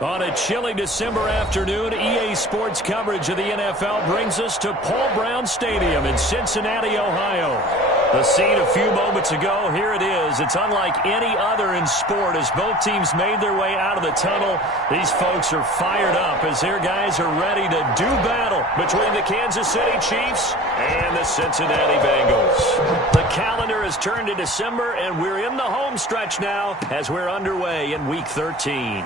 On a chilly December afternoon, EA Sports coverage of the NFL brings us to Paul Brown Stadium in Cincinnati, Ohio. The scene a few moments ago, here it is. It's unlike any other in sport as both teams made their way out of the tunnel. These folks are fired up as their guys are ready to do battle between the Kansas City Chiefs and the Cincinnati Bengals. The calendar has turned to December, and we're in the home stretch now as we're underway in Week 13.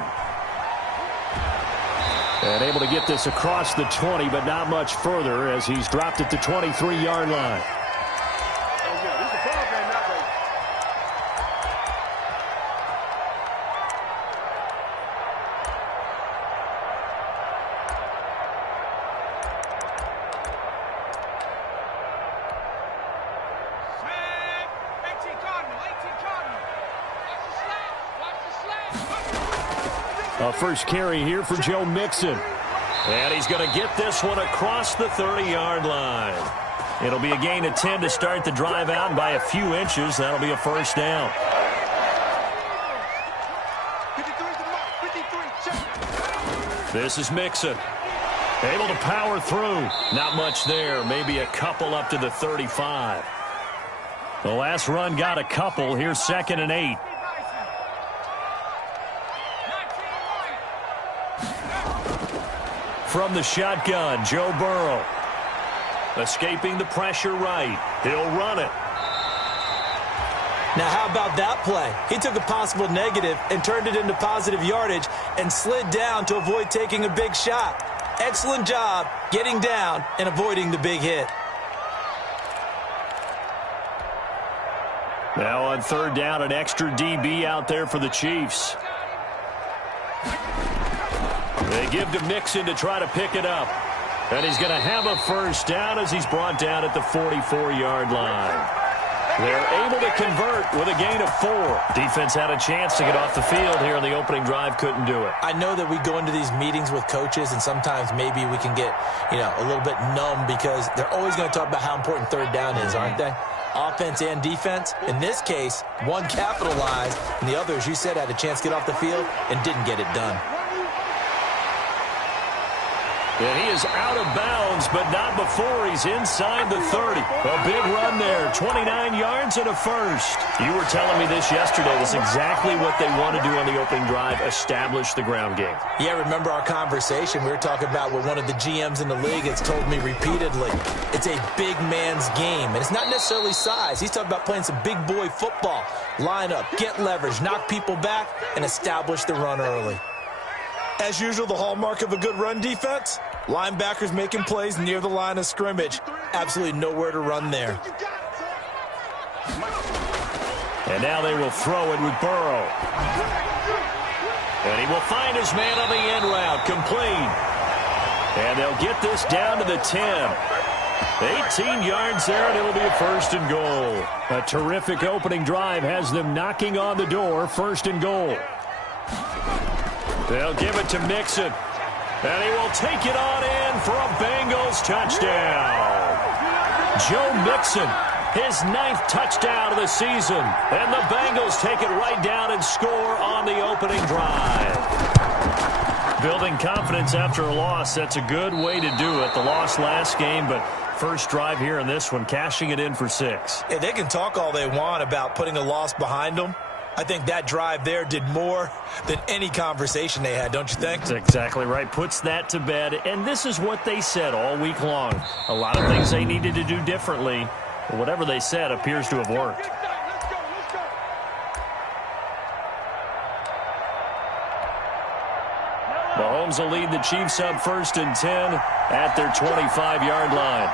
And able to get this across the 20, but not much further as he's dropped it to 23-yard line. A first carry here for Joe Mixon. And he's going to get this one across the 30-yard line. It'll be a gain of 10 to start the drive out by a few inches. That'll be a first down. This is Mixon. Able to power through. Not much there. Maybe a couple up to the 35. The last run got a couple. Here's 2nd and 8. From the shotgun, Joe Burrow. Escaping the pressure right. He'll run it. Now, how about that play? He took a possible negative and turned it into positive yardage and slid down to avoid taking a big shot. Excellent job getting down and avoiding the big hit. Now on 3rd down, an extra DB out there for the Chiefs. They give to Mixon to try to pick it up. And he's going to have a first down as he's brought down at the 44-yard line. They're able to convert with a gain of 4. Defense had a chance to get off the field here in the opening drive, couldn't do it. I know that we go into these meetings with coaches, and sometimes maybe we can get, a little bit numb because they're always going to talk about how important 3rd down is, aren't they? Offense and defense. In this case, one capitalized, and the other, as you said, had a chance to get off the field and didn't get it done. And he is out of bounds, but not before he's inside the 30. A big run there, 29 yards and a first. You were telling me this yesterday. That's exactly what they want to do on the opening drive, establish the ground game. Yeah, remember our conversation? We were talking about what one of the GMs in the league has told me repeatedly. It's a big man's game, and it's not necessarily size. He's talking about playing some big boy football. Line up, get leverage, knock people back, and establish the run early. As usual, the hallmark of a good run defense, linebackers making plays near the line of scrimmage. Absolutely nowhere to run there. And now they will throw it with Burrow. And he will find his man on the end route, complete. And they'll get this down to the 10. 18 yards there, and it'll be a 1st and goal. A terrific opening drive has them knocking on the door, 1st and goal. They'll give it to Mixon. And he will take it on in for a Bengals touchdown. Joe Mixon, his 9th touchdown of the season. And the Bengals take it right down and score on the opening drive. Building confidence after a loss, that's a good way to do it. The loss last game, but first drive here in this one, cashing it in for 6. Yeah, they can talk all they want about putting a loss behind them. I think that drive there did more than any conversation they had, don't you think? That's exactly right. Puts that to bed. And this is what they said all week long. A lot of things they needed to do differently. But whatever they said appears to have worked. Mahomes will lead the Chiefs up 1st and 10 at their 25-yard line.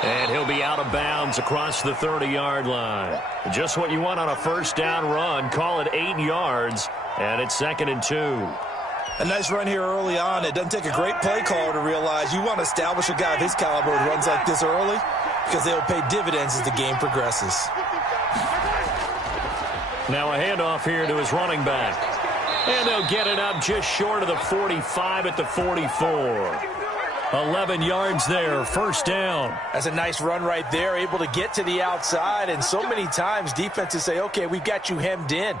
And he'll be out of bounds across the 30-yard line. Just what you want on a 1st down run. Call it 8 yards, and it's 2nd and 2. A nice run here early on. It doesn't take a great play caller to realize you want to establish a guy of his caliber who runs like this early because they will pay dividends as the game progresses. Now a handoff here to his running back. And they'll get it up just short of the 45 at the 44. 11 yards there, first down. That's a nice run right there, able to get to the outside. And so many times defenses say, okay, we've got you hemmed in.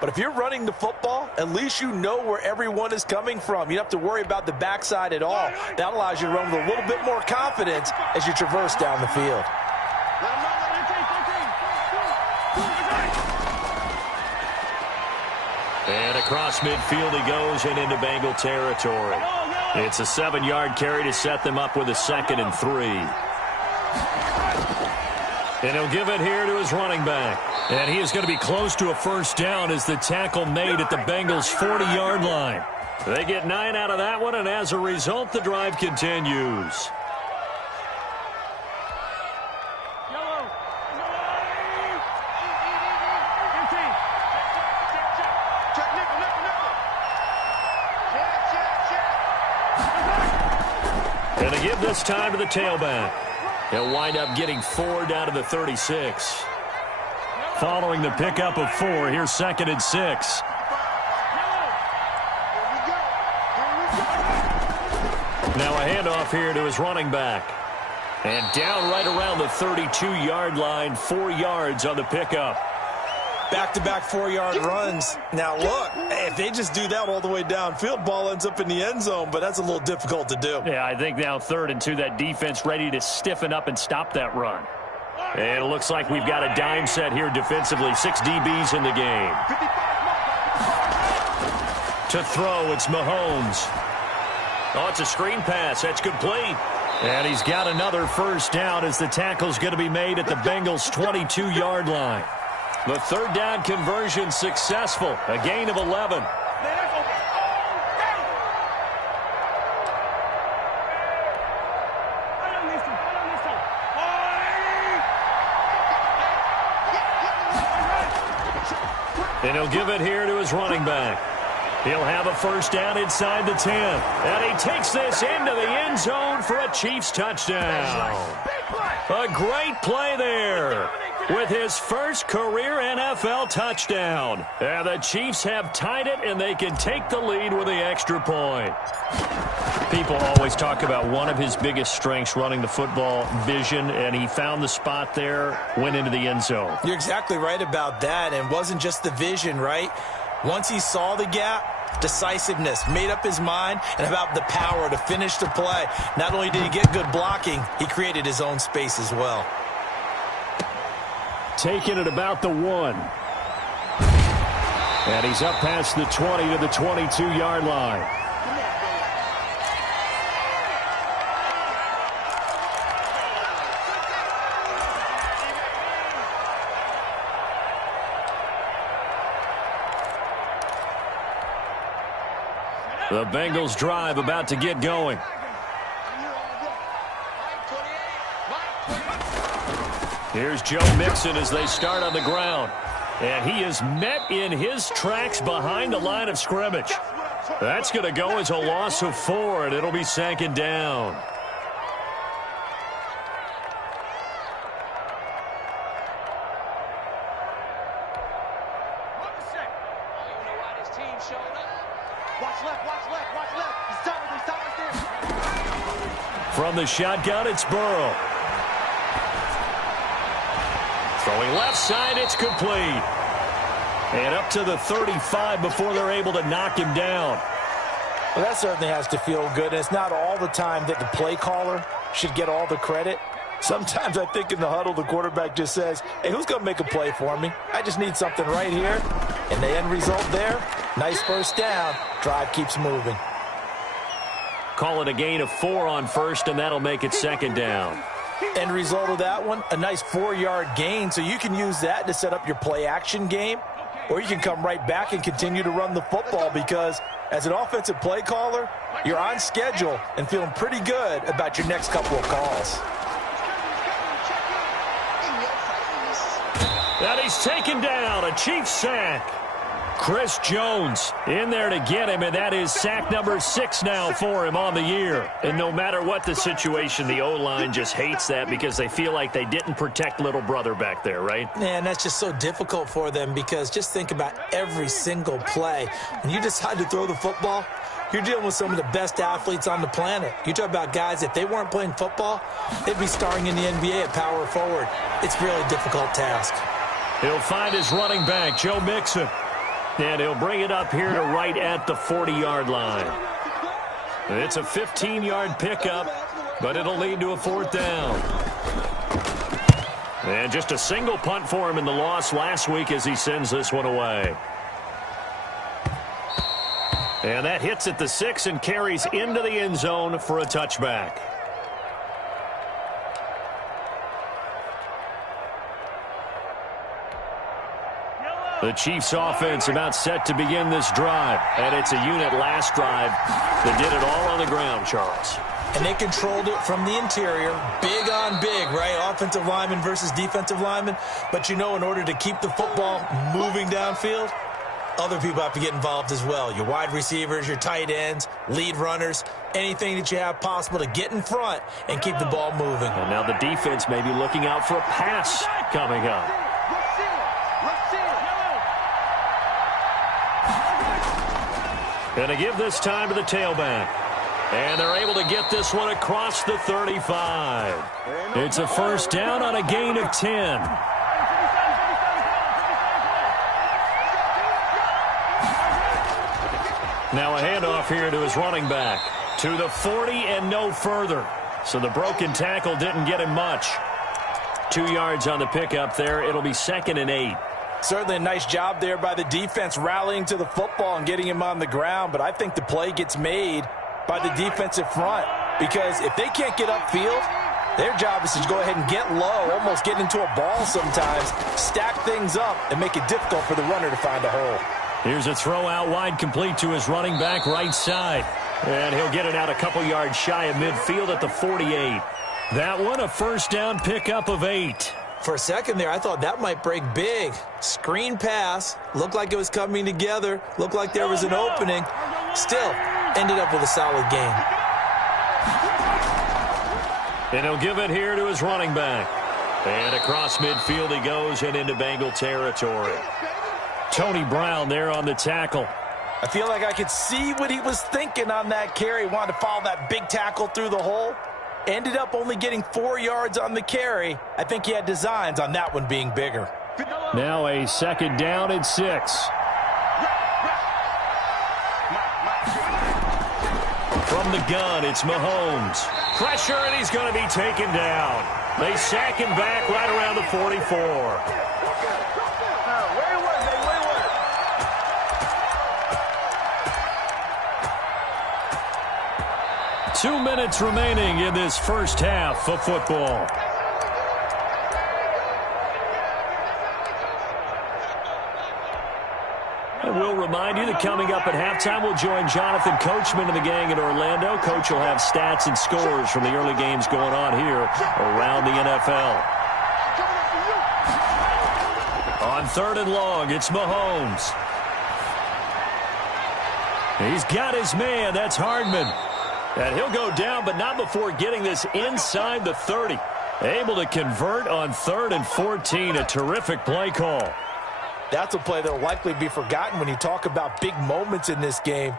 But if you're running the football, at least you know where everyone is coming from. You don't have to worry about the backside at all. That allows you to run with a little bit more confidence as you traverse down the field. And across midfield he goes and into Bengal territory. It's a 7-yard carry to set them up with a 2nd and 3. And he'll give it here to his running back. And he is going to be close to a first down as the tackle made at the Bengals' 40-yard line. They get 9 out of that one, and as a result, the drive continues. And they give this time to the tailback. He'll wind up getting 4 down to the 36. Following the pickup of 4, here's 2nd and 6. Now a handoff here to his running back. And down right around the 32-yard line, 4 yards on the pickup. Back-to-back 4-yard runs. Now, look, if they just do that all the way downfield, ball ends up in the end zone, but that's a little difficult to do. Yeah, I think now 3rd and 2, that defense ready to stiffen up and stop that run. And it looks like we've got a dime set here defensively. 6 DBs in the game. To throw, it's Mahomes. Oh, it's a screen pass. That's complete. And he's got another first down as the tackle's going to be made at the Bengals' 22-yard line. The 3rd down conversion successful. A gain of 11. And he'll give it here to his running back. He'll have a first down inside the 10. And he takes this into the end zone for a Chiefs touchdown. A great play there with his first career NFL touchdown. And the Chiefs have tied it, and they can take the lead with the extra point. People always talk about one of his biggest strengths running the football, vision, and he found the spot there, went into the end zone. You're exactly right about that, and it wasn't just the vision, right? Once he saw the gap, decisiveness, made up his mind, and about the power to finish the play. Not only did he get good blocking, he created his own space as well. Taking it about the 1. And he's up past the 20 to the 22-yard line. The Bengals drive about to get going. Here's Joe Mixon as they start on the ground. And he is met in his tracks behind the line of scrimmage. That's going to go as a loss of 4, and it'll be 2nd down. From the shotgun, it's Burrow. Throwing left side, it's complete. And up to the 35 before they're able to knock him down. Well, that certainly has to feel good. And it's not all the time that the play caller should get all the credit. Sometimes I think in the huddle, the quarterback just says, hey, who's going to make a play for me? I just need something right here. And the end result there, nice first down. Drive keeps moving. Call it a gain of 4 on first, and that'll make it 2nd down. End result of that one, a nice 4-yard gain. So you can use that to set up your play-action game, or you can come right back and continue to run the football because as an offensive play caller, you're on schedule and feeling pretty good about your next couple of calls. And he's taken down, a Chiefs sack. Chris Jones in there to get him, and that is sack number 6 now for him on the year. And no matter what the situation, the O-line just hates that because they feel like they didn't protect little brother back there, right? Man, that's just so difficult for them because just think about every single play. When you decide to throw the football, You're dealing with some of the best athletes on the planet. You talk about guys, if they weren't playing football, they'd be starring in the NBA at power forward. It's a really difficult task. He'll find his running back, Joe Mixon. And he'll bring it up here to right at the 40-yard line. It's a 15-yard pickup, but it'll lead to a 4th down. And just a single punt for him in the loss last week as he sends this one away. And that hits at the 6 and carries into the end zone for a touchback. The Chiefs' offense about set to begin this drive. And it's a unit last drive that did it all on the ground, Charles. And they controlled it from the interior, big on big, right? Offensive lineman versus defensive lineman. But, in order to keep the football moving downfield, other people have to get involved as well. Your wide receivers, your tight ends, lead runners, anything that you have possible to get in front and keep the ball moving. And now the defense may be looking out for a pass coming up. Going to give this time to the tailback. And they're able to get this one across the 35. It's a 1st down on a gain of 10. Now a handoff here to his running back. To the 40 and no further. So the broken tackle didn't get him much. 2 yards on the pickup there. It'll be 2nd and 8. Certainly a nice job there by the defense rallying to the football and getting him on the ground. But I think the play gets made by the defensive front. Because if they can't get upfield, their job is to go ahead and get low, almost get into a ball sometimes, stack things up, and make it difficult for the runner to find a hole. Here's a throw out wide complete to his running back right side. And he'll get it out a couple yards shy of midfield at the 48. That one a 1st down pickup of 8. For a second there, I thought that might break big. Screen pass. Looked like it was coming together. Looked like there was an opening. Still, ended up with a solid game. And he'll give it here to his running back. And across midfield he goes and into Bengal territory. Tony Brown there on the tackle. I feel like I could see what he was thinking on that carry. Wanted to follow that big tackle through the hole. Ended up only getting 4 yards on the carry. I think he had designs on that one being bigger. Now a 2nd down and 6. From the gun, it's Mahomes. Pressure, and he's going to be taken down. They sack him back right around the 44. 2 minutes remaining in this first half of football. And we'll remind you that coming up at halftime, we'll join Jonathan Coachman and the gang in Orlando. Coach will have stats and scores from the early games going on here around the NFL. On 3rd and long, it's Mahomes. He's got his man. That's Hardman. And he'll go down, but not before getting this inside the 30. Able to convert on 3rd and 14. A terrific play call. That's a play that will likely be forgotten when you talk about big moments in this game.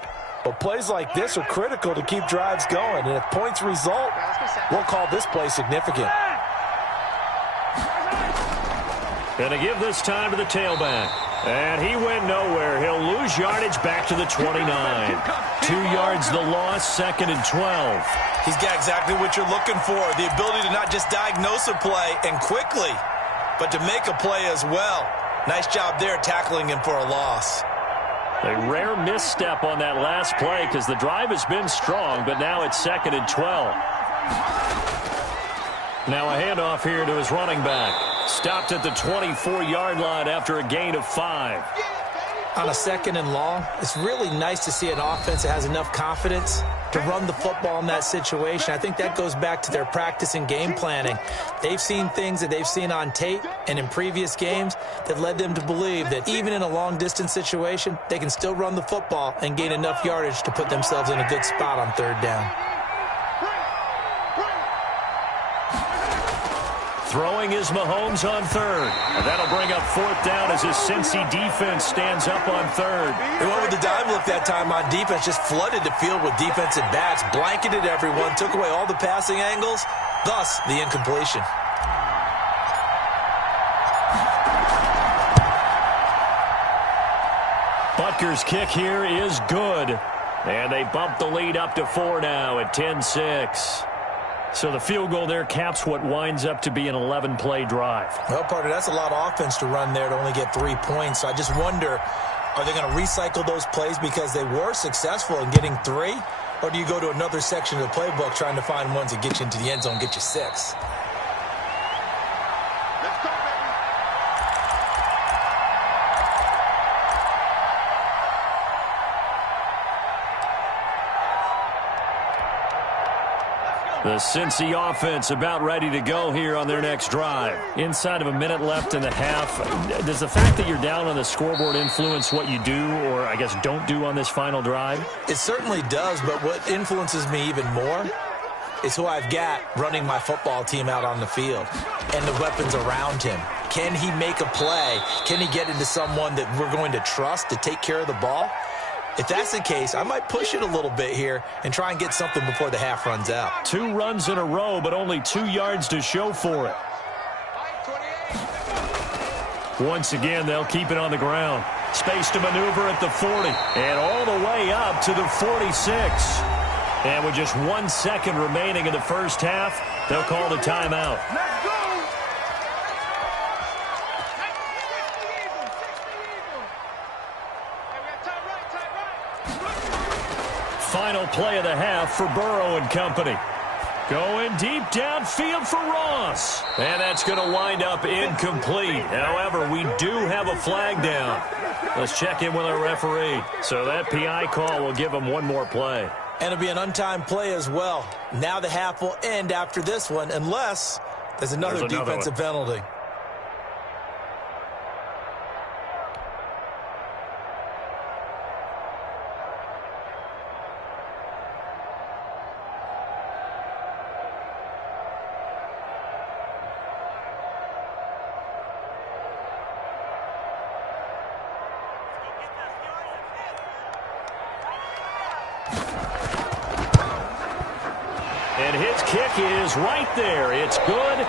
But plays like this are critical to keep drives going. And if points result, we'll call this play significant. Going to give this time to the tailback. And he went nowhere. He'll lose yardage back to the 29. 2 yards the loss, 2nd and 12. He's got exactly what you're looking for. The ability to not just diagnose a play and quickly, but to make a play as well. Nice job there tackling him for a loss. A rare misstep on that last play because the drive has been strong, but now it's 2nd and 12. Now a handoff here to his running back. Stopped at the 24-yard line after a gain of 5. On a 2nd and long, it's really nice to see an offense that has enough confidence to run the football in that situation. I think that goes back to their practice and game planning. They've seen things that they've seen on tape and in previous games that led them to believe that even in a long-distance situation, they can still run the football and gain enough yardage to put themselves in a good spot on 3rd down. Throwing is Mahomes on third. And that'll bring up fourth down as his Cincy defense stands up on third. They went with the dime look that time on defense, just flooded the field with defensive backs, blanketed everyone, took away all the passing angles, thus the incompletion. Butker's kick here is good. And they bump the lead up to 4 now at 10-6. So the field goal there caps what winds up to be an 11-play drive. Well, partner, that's a lot of offense to run there to only get 3 points. So I just wonder, are they going to recycle those plays because they were successful in getting 3? Or do you go to another section of the playbook trying to find ones that get you into the end zone, get you 6? The Cincy offense about ready to go here on their next drive. Inside of a minute left in the half, does the fact that you're down on the scoreboard influence what you do or, I guess, don't do on this final drive? It certainly does, but what influences me even more is who I've got running my football team out on the field and the weapons around him. Can he make a play? Can he get into someone that we're going to trust to take care of the ball? If that's the case, I might push it a little bit here and try and get something before the half runs out. 2 runs in a row, but only 2 yards to show for it. Once again, they'll keep it on the ground. Space to maneuver at the 40 and all the way up to the 46. And with just 1 second remaining in the first half, they'll call the timeout. Final play of the half for Burrow and company. Going deep downfield for Ross. And that's going to wind up incomplete. However, we do have a flag down. Let's check in with our referee. So that PI call will give him 1 more play. And it'll be an untimed play as well. Now the half will end after this one unless there's another defensive penalty. And his kick is right there. It's good.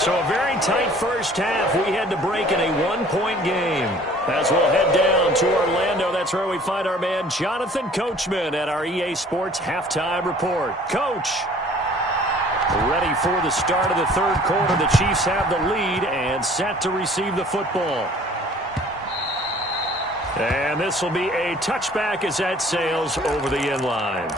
So a very tight first half. We had to break in a 1-point game. As we'll head down to Orlando, that's where we find our man Jonathan Coachman at our EA Sports Halftime Report. Coach, ready for the start of the third quarter. The Chiefs have the lead and set to receive the football. And this will be a touchback as that sails over the end line.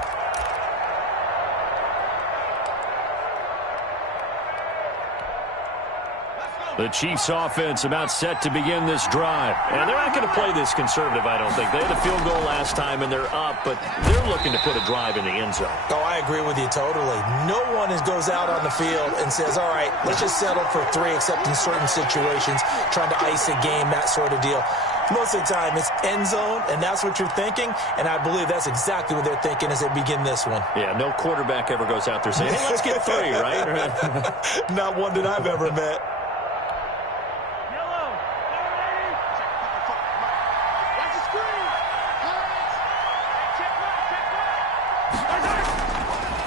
The Chiefs offense about set to begin this drive. And they're not going to play this conservative, I don't think. They had a field goal last time, and they're up, but they're looking to put a drive in the end zone. Oh, I agree with you totally. No one goes out on the field and says, all right, let's just settle for 3, except in certain situations, trying to ice a game, that sort of deal. Most of the time, it's end zone, and that's what you're thinking, and I believe that's exactly what they're thinking as they begin this one. Yeah, no quarterback ever goes out there saying, hey, let's get 3, right? Not one that I've ever met.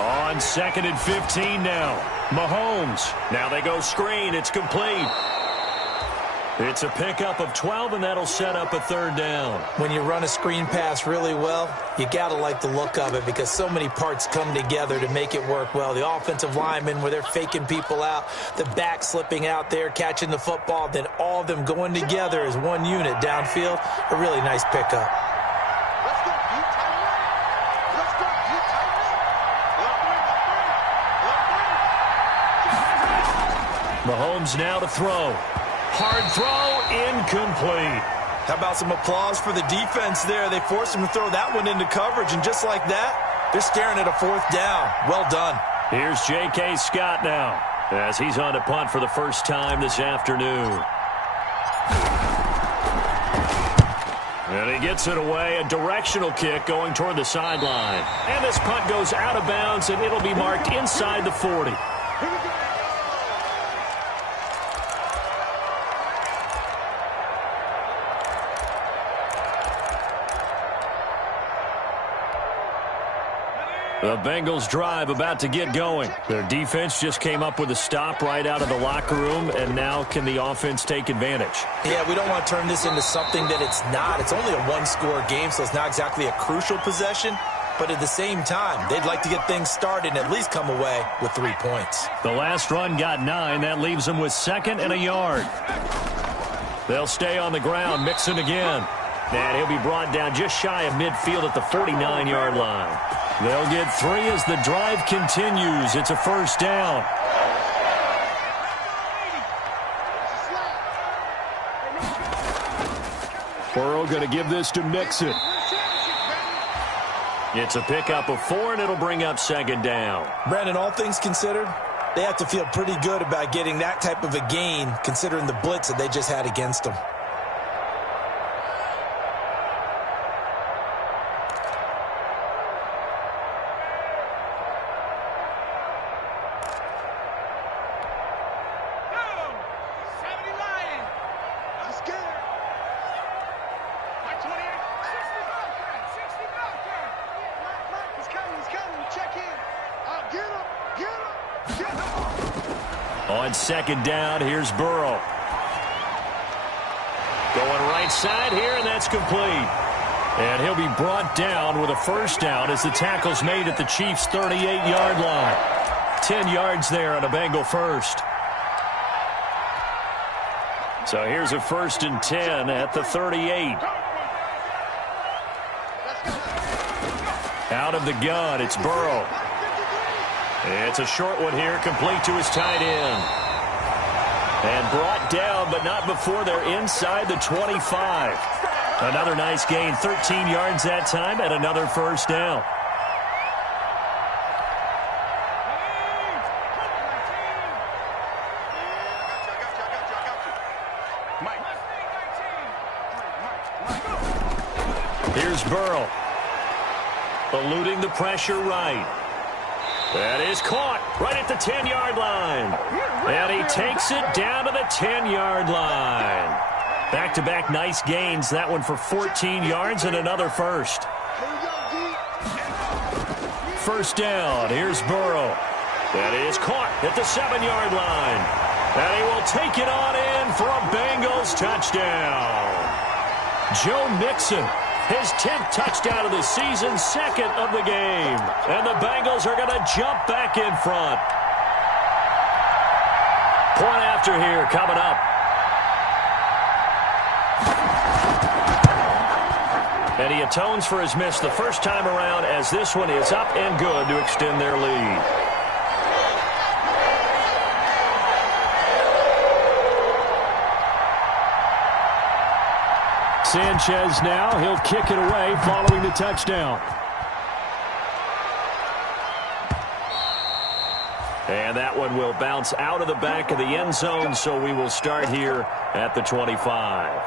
On 2nd and 15 now. Mahomes. Now they go screen. It's complete. It's a pickup of 12, and that'll set up a 3rd down. When you run a screen pass really well, you got to like the look of it because so many parts come together to make it work well. The offensive linemen, where they're faking people out, the back slipping out there, catching the football, then all of them going together as one unit downfield. A really nice pickup. Mahomes now to throw. Hard throw, incomplete. How about some applause for the defense there? They forced him to throw that one into coverage, and just like that, they're staring at a 4th down. Well done. Here's J.K. Scott now, as he's on to punt for the first time this afternoon. And he gets it away, a directional kick going toward the sideline. And this punt goes out of bounds, and it'll be marked inside the 40. The Bengals drive about to get going. Their defense just came up with a stop right out of the locker room, and now can the offense take advantage? Yeah, we don't want to turn this into something that it's not. It's only a one-score game, so it's not exactly a crucial possession. But at the same time, they'd like to get things started and at least come away with 3 points. The last run got 9. That leaves them with 2nd and a yard. They'll stay on the ground, Mixon again. And he'll be brought down just shy of midfield at the 49-yard line. They'll get 3 as the drive continues. It's a first down. Burrow going to give this to Mixon. It's a pickup of 4, and it'll bring up 2nd down. Brandon, all things considered, they have to feel pretty good about getting that type of a gain, considering the blitz that they just had against them. On 2nd down, here's Burrow. Going right side here, and that's complete. And he'll be brought down with a first down as the tackle's made at the Chiefs' 38-yard line. 10 yards there on a Bengal first. So here's a 1st and 10 at the 38. Out of the gun, it's Burrow. It's a short one here, complete to his tight end. And brought down, but not before they're inside the 25. Another nice gain, 13 yards that time, and another first down. Here's Burrow. Eluding the pressure right. That is caught right at the 10-yard line. And he takes it down to the 10-yard line. Back-to-back nice gains. That one for 14 yards and another first. First down. Here's Burrow. That is caught at the 7-yard line. And he will take it on in for a Bengals touchdown. Joe Mixon. His 10th touchdown of the season, 2nd of the game. And the Bengals are going to jump back in front. Point after here coming up. And he atones for his miss the first time around as this one is up and good to extend their lead. Sanchez now, he'll kick it away following the touchdown. And that one will bounce out of the back of the end zone, so we will start here at the 25.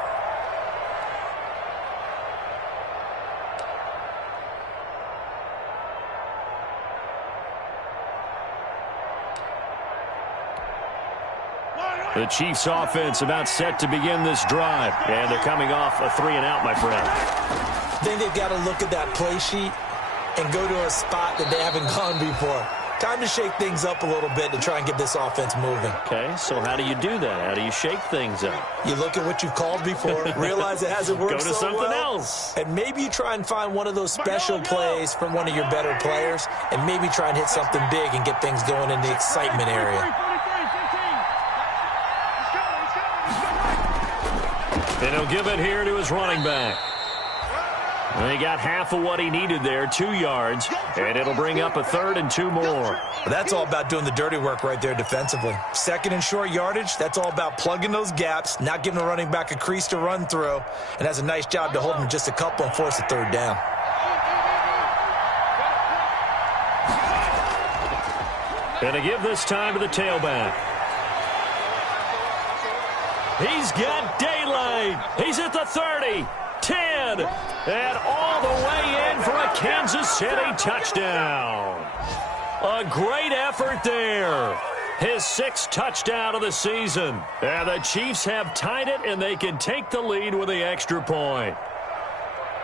The Chiefs offense about set to begin this drive. And they're coming off a 3-and-out, my friend. I think they've got to look at that play sheet and go to a spot that they haven't gone before. Time to shake things up a little bit to try and get this offense moving. Okay, so how do you do that? How do you shake things up? You look at what you've called before, realize it hasn't worked so well. Go to something else. And maybe you try and find one of those special plays from one of your better players, and maybe try and hit something big and get things going in the excitement area. And he'll give it here to his running back. And he got half of what he needed there, 2 yards, and it'll bring up a 3rd and 2 more. That's all about doing the dirty work right there defensively. 2nd and short yardage, that's all about plugging those gaps, not giving the running back a crease to run through, and has a nice job to hold him just a couple and force a 3rd down. And to give this time to the tailback. He's got daylight. He's at the 30, 10, and all the way in for a Kansas City touchdown. A great effort there. His 6th touchdown of the season. And the Chiefs have tied it, and they can take the lead with the extra point.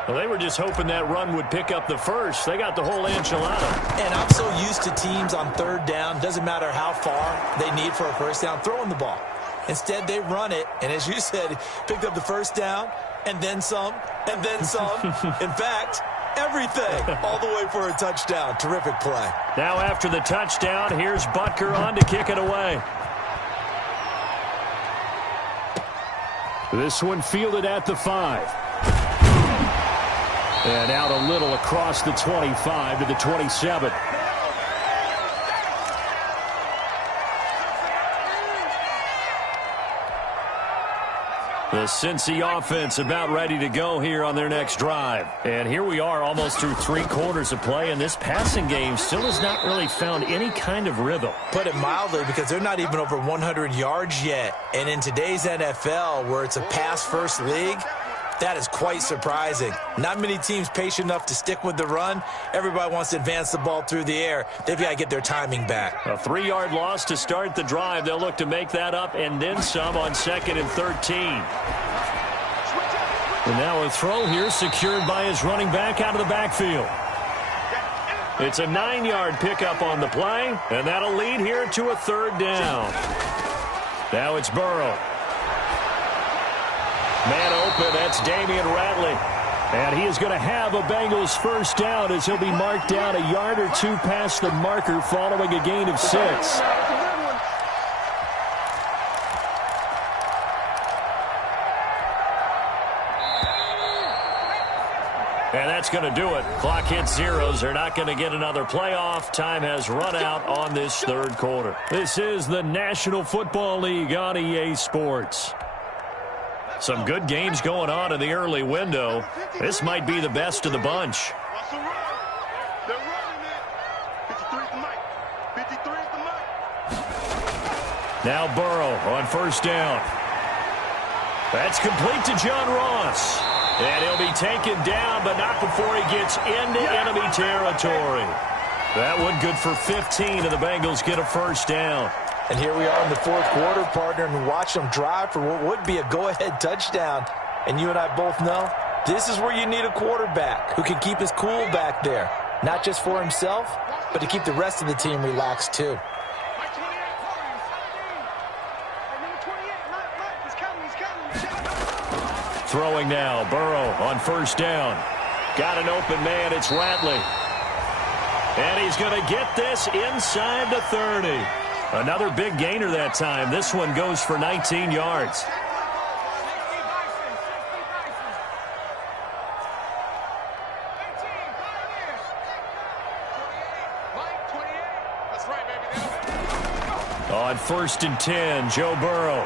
Well, they were just hoping that run would pick up the first. They got the whole enchilada. And I'm so used to teams on third down, doesn't matter how far they need for a first down, throwing the ball. Instead, they run it, and as you said, picked up the first down, and then some, and then some. In fact, everything, all the way for a touchdown. Terrific play. Now after the touchdown, here's Butker on to kick it away. This one fielded at the 5. And out a little across the 25 to the 27. The Cincy offense about ready to go here on their next drive. And here we are almost through 3 quarters of play, and this passing game still has not really found any kind of rhythm. Put it mildly, because they're not even over 100 yards yet. And in today's NFL, where it's a pass-first league, that is quite surprising. Not many teams patient enough to stick with the run. Everybody wants to advance the ball through the air. They've got to get their timing back. A 3-yard loss to start the drive. They'll look to make that up and then some on 2nd and 13. And now a throw here secured by his running back out of the backfield. It's a 9-yard pickup on the play, and that'll lead here to a 3rd down. Now it's Burrow. Man open, that's Damian Ratley. And he is going to have a Bengals first down as he'll be marked down a yard or 2 past the marker following a gain of 6. And that's going to do it. Clock hits zeros. They're not going to get another playoff. Time has run out on this 3rd quarter. This is the National Football League on EA Sports. Some good games going on in the early window. This might be the best of the bunch. Now Burrow on first down. That's complete to John Ross. And he'll be taken down, but not before he gets into enemy territory. That one good for 15, and the Bengals get a first down. And here we are in the 4th quarter, partner, and watch them drive for what would be a go-ahead touchdown. And you and I both know this is where you need a quarterback who can keep his cool back there, not just for himself, but to keep the rest of the team relaxed too. Throwing now, Burrow on first down. Got an open man, it's Ratley. And he's going to get this inside the 30. Another big gainer that time. This one goes for 19 yards. On 1st and 10, Joe Burrow.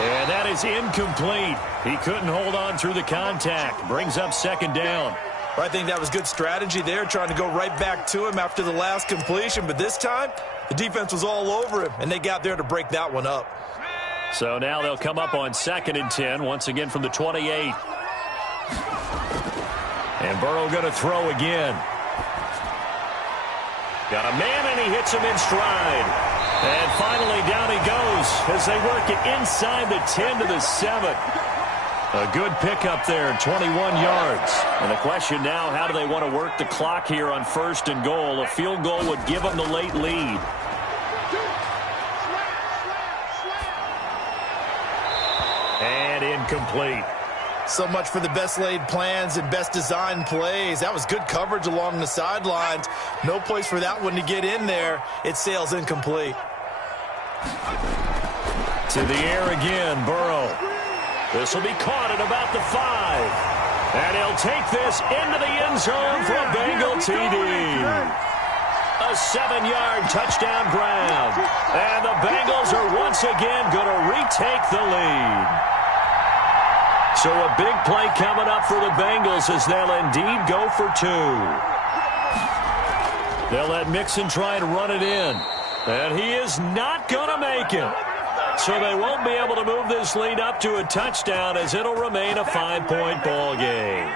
And that is incomplete. He couldn't hold on through the contact. Brings up 2nd down. I think that was good strategy there, trying to go right back to him after the last completion. But this time, the defense was all over him, and they got there to break that one up. So now they'll come up on 2nd and 10, once again from the 28. And Burrow going to throw again. Got a man, and he hits him in stride. And finally, down he goes as they work it inside the 10 to the 7. A good pickup there, 21 yards. And the question now, how do they want to work the clock here on 1st and goal? A field goal would give them the late lead. And incomplete. So much for the best laid plans and best designed plays. That was good coverage along the sidelines. No place for that one to get in there. It sails incomplete. To the air again, Burrow. This will be caught at about the 5. And he'll take this into the end zone for a Bengal TD. A 7-yard touchdown grab. And the Bengals are once again going to retake the lead. So a big play coming up for the Bengals as they'll indeed go for 2. They'll let Mixon try to run it in. And he is not going to make it. So they won't be able to move this lead up to a touchdown as it'll remain a 5-point ball game.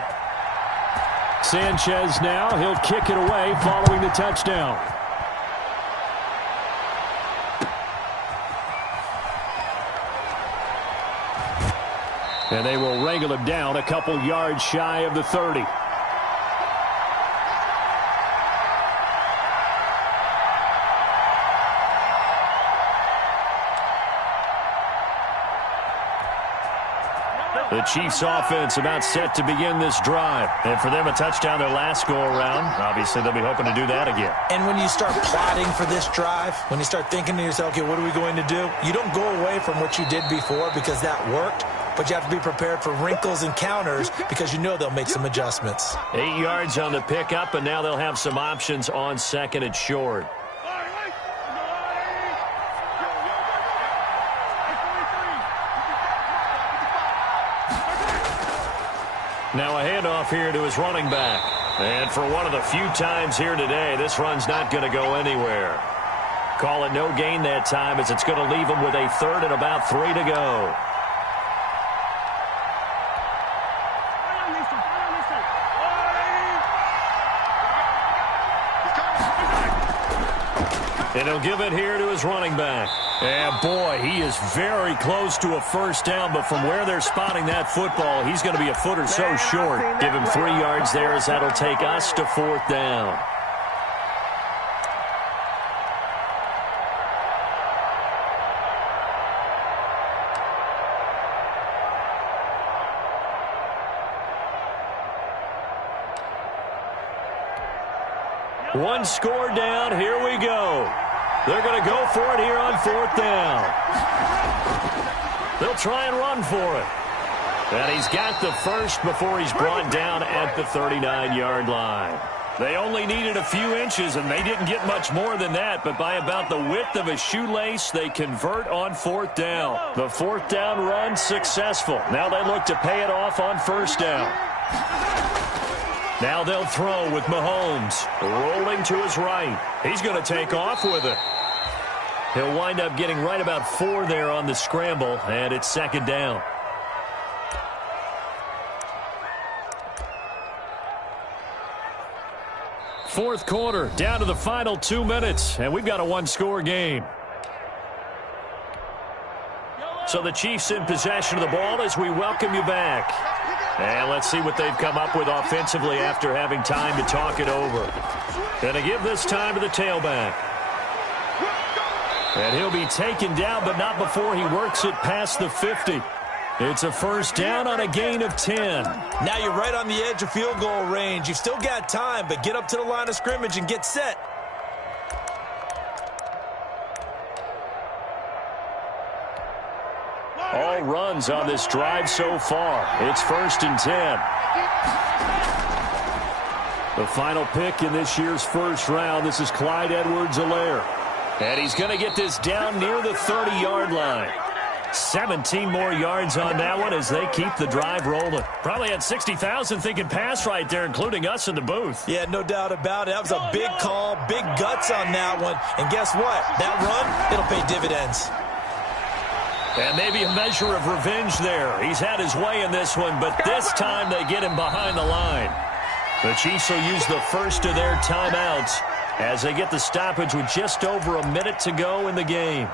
Sanchez now, he'll kick it away following the touchdown. And they will wrangle him down a couple yards shy of the 30. The Chiefs offense about set to begin this drive. And for them, a touchdown their last go-around. Obviously, they'll be hoping to do that again. And when you start plotting for this drive, when you start thinking to yourself, okay, what are we going to do? You don't go away from what you did before because that worked, but you have to be prepared for wrinkles and counters because you know they'll make some adjustments. 8 yards on the pickup, and now they'll have some options on second and short. Now a handoff here to his running back. And for one of the few times here today, this run's not going to go anywhere. Call it no gain that time as it's going to leave him with a third and about 3 to go. And he'll give it here to his running back. And, boy, he is very close to a first down, but from where they're spotting that football, he's going to be a foot or so short. Give him 3 yards there as that'll take us to 4th down. One score down. Here we go. They're going to go for it here on 4th down. They'll try and run for it. And he's got the first before he's brought down at the 39-yard line. They only needed a few inches, and they didn't get much more than that. But by about the width of a shoelace, they convert on 4th down. The 4th down run successful. Now they look to pay it off on 1st down. Now they'll throw with Mahomes. Rolling to his right. He's going to take off with it. He'll wind up getting right about 4 there on the scramble, and it's 2nd down. Fourth quarter, down to the final 2 minutes, and we've got a one-score game. So the Chiefs in possession of the ball as we welcome you back. And let's see what they've come up with offensively after having time to talk it over. Going to give this time to the tailback. And he'll be taken down, but not before he works it past the 50. It's a first down on a gain of 10. Now you're right on the edge of field goal range. You've still got time, but get up to the line of scrimmage and get set. All runs on this drive so far. It's 1st and 10. The final pick in this year's first round. This is Clyde Edwards-Helaire. And he's going to get this down near the 30-yard line. 17 more yards on that one as they keep the drive rolling. Probably had 60,000 thinking pass right there, including us in the booth. Yeah, no doubt about it. That was a big call, big guts on that one. And guess what? That run, it'll pay dividends. And maybe a measure of revenge there. He's had his way in this one, but this time they get him behind the line. The Chiefs will use the first of their timeouts as they get the stoppage with just over a minute to go in the game.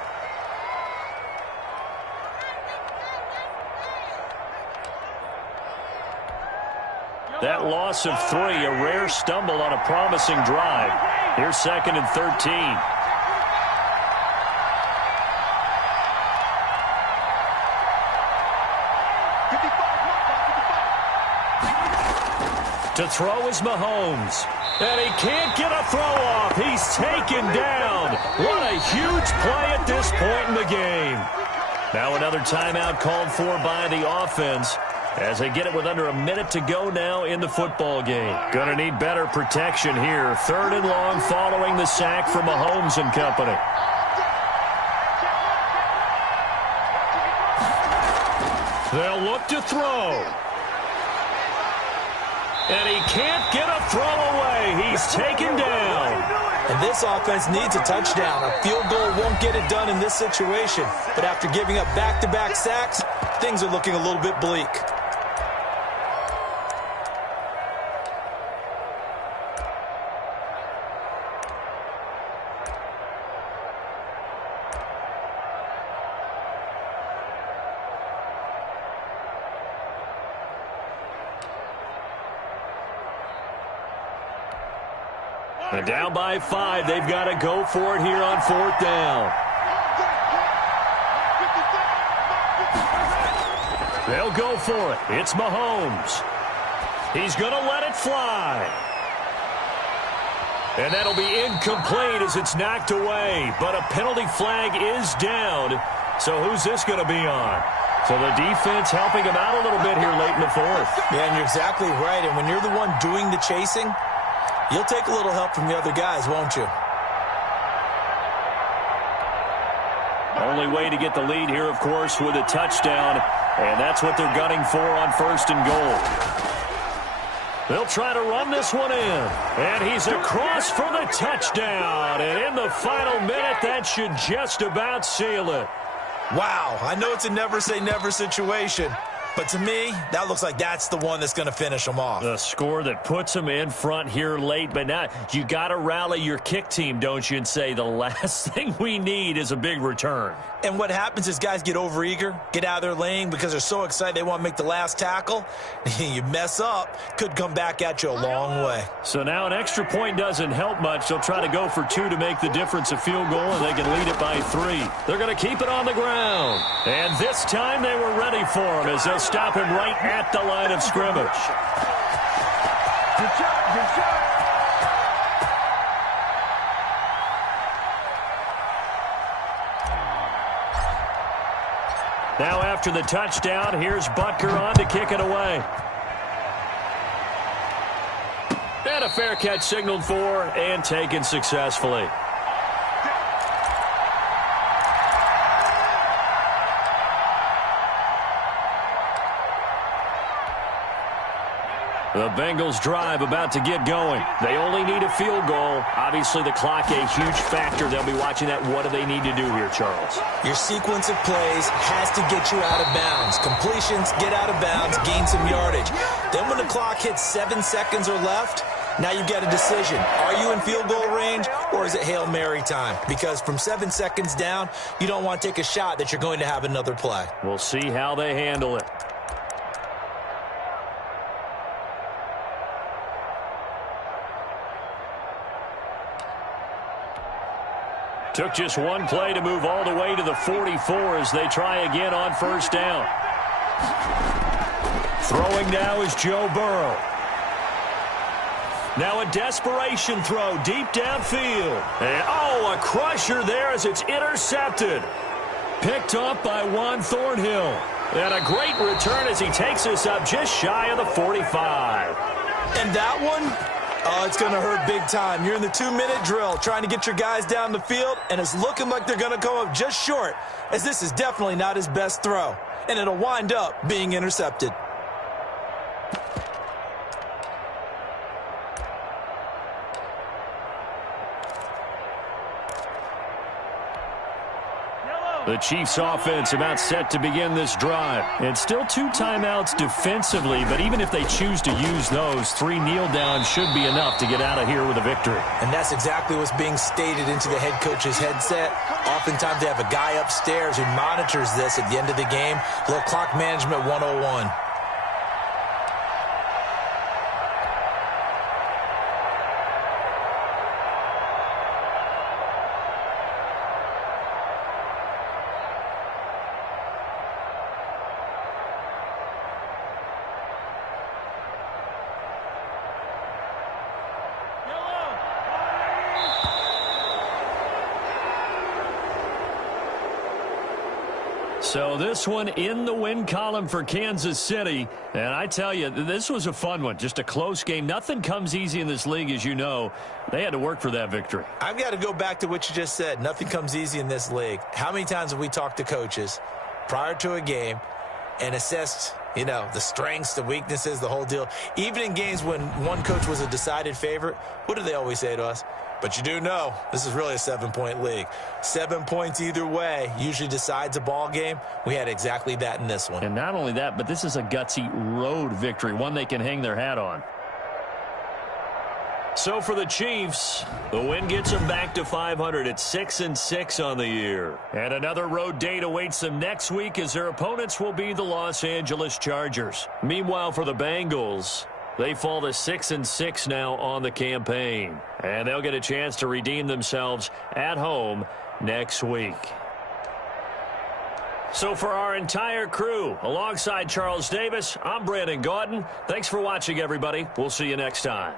That loss of 3, a rare stumble on a promising drive. Here's 2nd and 13. To throw is Mahomes. And he can't get a throw off. He's taken down. What a huge play at this point in the game. Now another timeout called for by the offense as they get it with under a minute to go now in the football game. Gonna need better protection here. 3rd and long following the sack from Mahomes and company. They'll look to throw. And he can't get a throw away. He's taken down. And this offense needs a touchdown. A field goal won't get it done in this situation. But after giving up back-to-back sacks, things are looking a little bit bleak. And down by 5. They've got to go for it here on 4th down. They'll go for it. It's Mahomes. He's going to let it fly. And that'll be incomplete as it's knocked away. But a penalty flag is down. So who's this going to be on? So the defense helping him out a little bit here late in the 4th. Yeah, and you're exactly right. And when you're the one doing the chasing, you'll take a little help from the other guys, won't you? Only way to get the lead here, of course, with a touchdown. And that's what they're gunning for on 1st and goal. They'll try to run this one in. And he's across for the touchdown. And in the final minute, that should just about seal it. Wow, I know it's a never-say-never situation, but to me, that looks like that's the one that's going to finish them off. The score that puts them in front here late, but now you got to rally your kick team, don't you, and say the last thing we need is a big return. And what happens is guys get overeager, get out of their lane because they're so excited they want to make the last tackle. You mess up, could come back at you a long way. So now an extra point doesn't help much. They'll try to go for 2 to make the difference a field goal, and they can lead it by 3. They're going to keep it on the ground. And this time they were ready for him as they'll stop him right at the line of scrimmage. Good job, good job. Now after the touchdown, here's Butker on to kick it away. And a fair catch signaled for and taken successfully. The Bengals drive about to get going. They only need a field goal. Obviously, the clock a huge factor. They'll be watching that. What do they need to do here, Charles? Your sequence of plays has to get you out of bounds. Completions, get out of bounds, gain some yardage. Then when the clock hits 7 seconds or left, now you've got a decision. Are you in field goal range or is it Hail Mary time? Because from 7 seconds down, you don't want to take a shot that you're going to have another play. We'll see how they handle it. Took just one play to move all the way to the 44 as they try again on 1st down. Throwing now is Joe Burrow. Now a desperation throw deep downfield. And, oh, a crusher there as it's intercepted. Picked up by Juan Thornhill. And a great return as he takes us up just shy of the 45. And that one? Oh, it's going to hurt big time. You're in the 2-minute drill trying to get your guys down the field, and it's looking like they're going to come up just short, as this is definitely not his best throw. And it'll wind up being intercepted. The Chiefs offense about set to begin this drive. And still 2 timeouts defensively, but even if they choose to use those, 3 kneel downs should be enough to get out of here with a victory. And that's exactly what's being stated into the head coach's headset. Oftentimes they have a guy upstairs who monitors this at the end of the game. A little clock management 101. So this one in the win column for Kansas City. And I tell you, this was a fun one. Just a close game. Nothing comes easy in this league, as you know. They had to work for that victory. I've got to go back to what you just said. Nothing comes easy in this league. How many times have we talked to coaches prior to a game and assessed, you know, the strengths, the weaknesses, the whole deal? Even in games when one coach was a decided favorite, what do they always say to us? But you do know this is really a 7-point league. 7 points either way usually decides a ball game. We had exactly that in this one. And not only that, but this is a gutsy road victory, one they can hang their hat on. So for the Chiefs, the win gets them back to 500 at 6-6 on the year. And another road date awaits them next week as their opponents will be the Los Angeles Chargers. Meanwhile, for the Bengals, They fall to 6-6 now on the campaign. And they'll get a chance to redeem themselves at home next week. So for our entire crew, alongside Charles Davis, I'm Brandon Gaudin. Thanks for watching, everybody. We'll see you next time.